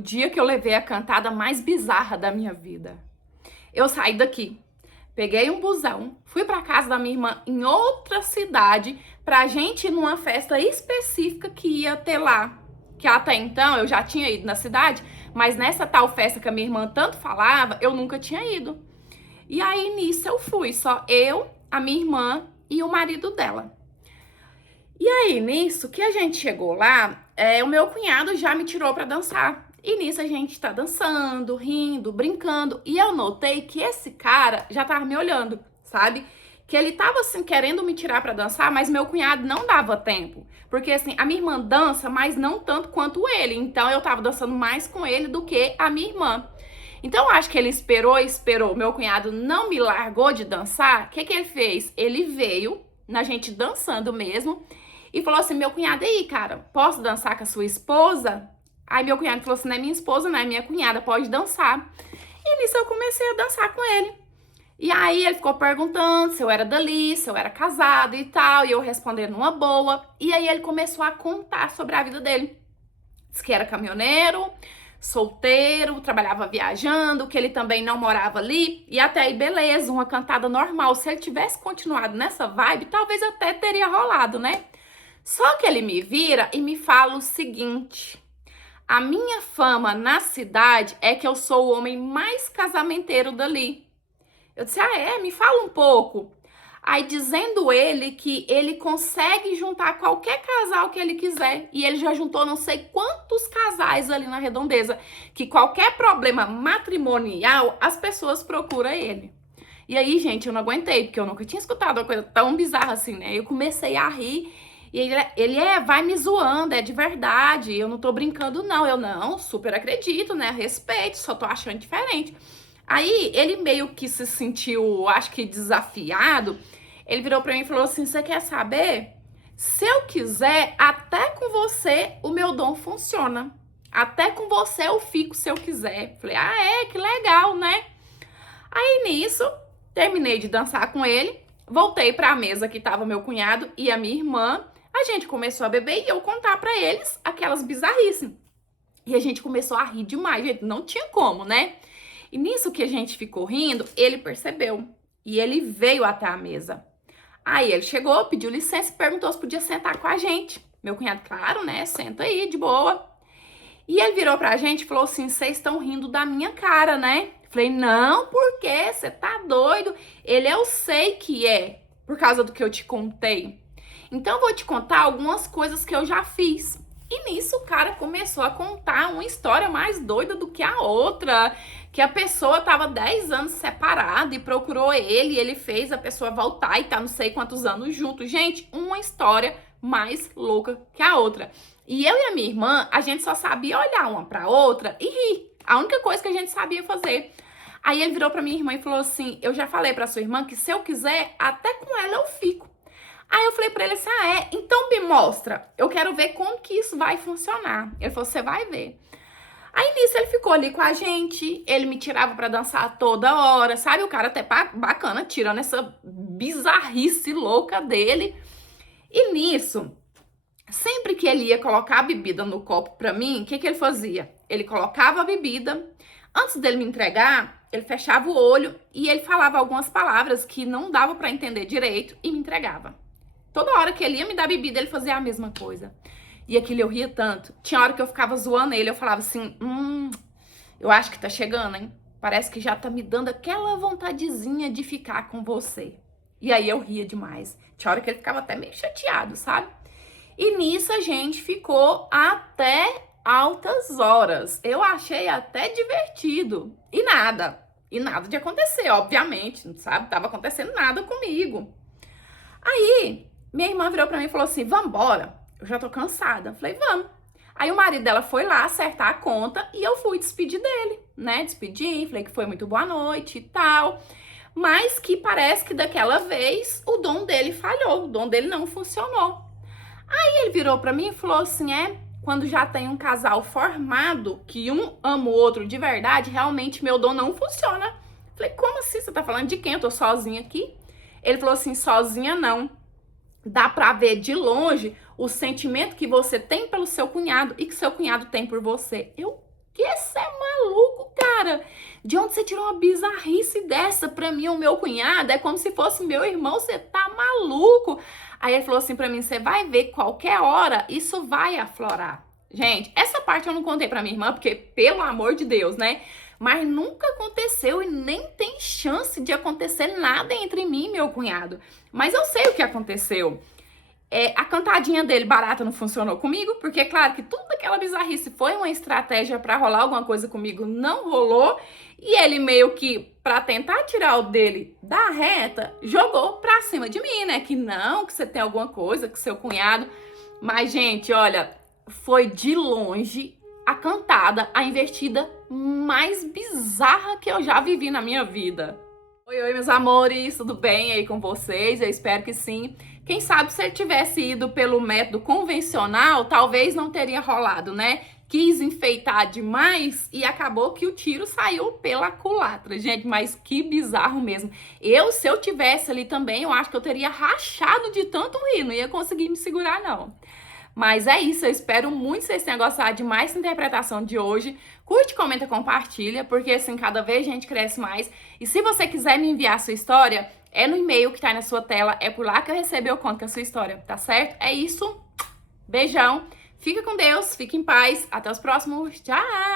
O dia que eu levei a cantada mais bizarra da minha vida. Eu saí daqui, peguei um busão, fui pra casa da minha irmã em outra cidade pra gente ir numa festa específica que ia ter lá. Que até então eu já tinha ido na cidade, mas nessa tal festa que a minha irmã tanto falava, eu nunca tinha ido. E aí nisso eu fui, só eu, a minha irmã e o marido dela. E aí nisso que a gente chegou lá, o meu cunhado já me tirou pra dançar. E nisso a gente tá dançando, rindo, brincando. E eu notei que esse cara já tava me olhando, sabe? Que ele tava assim querendo me tirar pra dançar, mas meu cunhado não dava tempo. Porque assim, a minha irmã dança, mas não tanto quanto ele. Então eu tava dançando mais com ele do que a minha irmã. Então eu acho que ele esperou. Meu cunhado não me largou de dançar. O que que ele fez? Ele veio na gente dançando mesmo e falou assim: meu cunhado, aí, cara, posso dançar com a sua esposa? Aí meu cunhado falou assim: não é minha esposa, não é minha cunhada, pode dançar. E nisso eu comecei a dançar com ele. E aí ele ficou perguntando se eu era dali, se eu era casado e tal, e eu respondendo numa boa. E aí ele começou a contar sobre a vida dele. Diz que era caminhoneiro, solteiro, trabalhava viajando, que ele também não morava ali. E até aí, beleza, uma cantada normal. Se ele tivesse continuado nessa vibe, talvez até teria rolado, né? Só que ele me vira e me fala o seguinte: a minha fama na cidade é que eu sou o homem mais casamenteiro dali. Eu disse: ah, é? Me fala um pouco. Aí dizendo ele que ele consegue juntar qualquer casal que ele quiser. E ele já juntou não sei quantos casais ali na redondeza. Que qualquer problema matrimonial, as pessoas procuram ele. E aí, gente, eu não aguentei, porque eu nunca tinha escutado uma coisa tão bizarra assim, né? Eu comecei a rir. E ele vai me zoando, é de verdade, eu não tô brincando não, eu não, super acredito, né, respeito, só tô achando diferente. Aí, ele meio que se sentiu, acho que desafiado, ele virou pra mim e falou assim: você quer saber? Se eu quiser, até com você o meu dom funciona, até com você eu fico se eu quiser. Falei: ah, é? Que legal, né? Aí, nisso, terminei de dançar com ele, voltei pra mesa que tava meu cunhado e a minha irmã. A gente começou a beber e eu contar pra eles aquelas bizarrices. E a gente começou a rir demais, gente, não tinha como, né? E nisso que a gente ficou rindo, ele percebeu. E ele veio até a mesa. Aí ele chegou, pediu licença e perguntou se podia sentar com a gente. Meu cunhado, claro, né? Senta aí, de boa. E ele virou pra gente e falou assim: vocês estão rindo da minha cara, né? Falei: não, por quê? Você tá doido? Ele, eu sei que é, por causa do que eu te contei. Então eu vou te contar algumas coisas que eu já fiz. E nisso o cara começou a contar uma história mais doida do que a outra. Que a pessoa tava 10 anos separada e procurou ele, e ele fez a pessoa voltar e tá não sei quantos anos junto. Gente, uma história mais louca que a outra. E eu e a minha irmã, a gente só sabia olhar uma pra outra e rir. A única coisa que a gente sabia fazer. Aí ele virou pra minha irmã e falou assim: eu já falei pra sua irmã que se eu quiser, até com ela eu fico. Aí eu falei pra ele assim: ah, é? Então me mostra. Eu quero ver como que isso vai funcionar. Ele falou: você vai ver. Aí nisso ele ficou ali com a gente, ele me tirava pra dançar toda hora, sabe? O cara até bacana, tirando essa bizarrice louca dele. E nisso, sempre que ele ia colocar a bebida no copo pra mim, o que que ele fazia? Ele colocava a bebida, antes dele me entregar, ele fechava o olho e ele falava algumas palavras que não dava pra entender direito e me entregava. Toda hora que ele ia me dar bebida, ele fazia a mesma coisa. E aquilo eu ria tanto. Tinha hora que eu ficava zoando ele, eu falava assim: eu acho que tá chegando, hein? Parece que já tá me dando aquela vontadezinha de ficar com você. E aí eu ria demais. Tinha hora que ele ficava até meio chateado, sabe? E nisso a gente ficou até altas horas. Eu achei até divertido. E nada de acontecer, obviamente, sabe? Tava acontecendo nada comigo. Aí, minha irmã virou pra mim e falou assim: vambora, eu já tô cansada. Falei: vamos. Aí o marido dela foi lá acertar a conta e eu fui despedir dele, né? Despedi, falei que foi muito boa noite e tal. Mas que parece que daquela vez o dom dele falhou, o dom dele não funcionou. Aí ele virou pra mim e falou assim: quando já tem um casal formado, que um ama o outro de verdade, realmente meu dom não funciona. Falei: como assim? Você tá falando de quem? Eu tô sozinha aqui. Ele falou assim: sozinha não. Dá pra ver de longe o sentimento que você tem pelo seu cunhado e que seu cunhado tem por você. Que De onde você tirou uma bizarrice dessa pra mim, o meu cunhado? É como se fosse meu irmão, você tá maluco? Aí ele falou assim pra mim, você vai ver, qualquer hora isso vai aflorar. Gente, essa parte eu não contei pra minha irmã, porque, pelo amor de Deus, né? Mas nunca aconteceu e nem tem chance de acontecer nada entre mim e meu cunhado. Mas eu sei o que aconteceu. A cantadinha dele barata não funcionou comigo, porque claro que tudo aquela bizarrice foi uma estratégia pra rolar alguma coisa comigo, não rolou. E ele meio que, pra tentar tirar o dele da reta, jogou pra cima de mim, né? Que não, que você tem alguma coisa, que seu cunhado... Mas, gente, olha, foi de longe a cantada, a investida mais bizarra que eu já vivi na minha vida. Oi, meus amores, tudo bem aí com vocês? Eu espero que sim. Quem sabe se eu tivesse ido pelo método convencional, talvez não teria rolado, né? Quis enfeitar demais e acabou que o tiro saiu pela culatra. Gente, mas que bizarro mesmo. Se eu tivesse ali também, eu acho que eu teria rachado de tanto rir, não ia conseguir me segurar, não. Mas é isso, eu espero muito que vocês tenham gostado de mais essa interpretação de hoje. Curte, comenta, compartilha, porque assim, cada vez a gente cresce mais. E se você quiser me enviar a sua história, é no e-mail que tá aí na sua tela, é por lá que eu recebo e eu conto com a sua história, tá certo? É isso, beijão, fica com Deus, fique em paz, até os próximos, tchau!